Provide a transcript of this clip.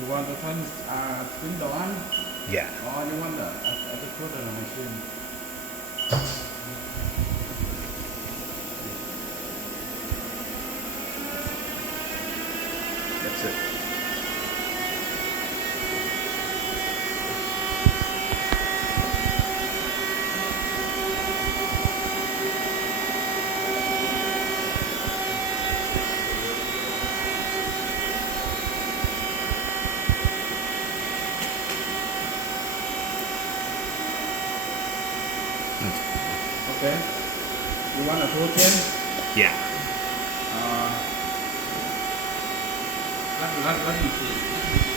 You want the turn spin the one, Yeah. or you want the put on the machine? That's it. Okay. You want a 210? Yeah. Let me see.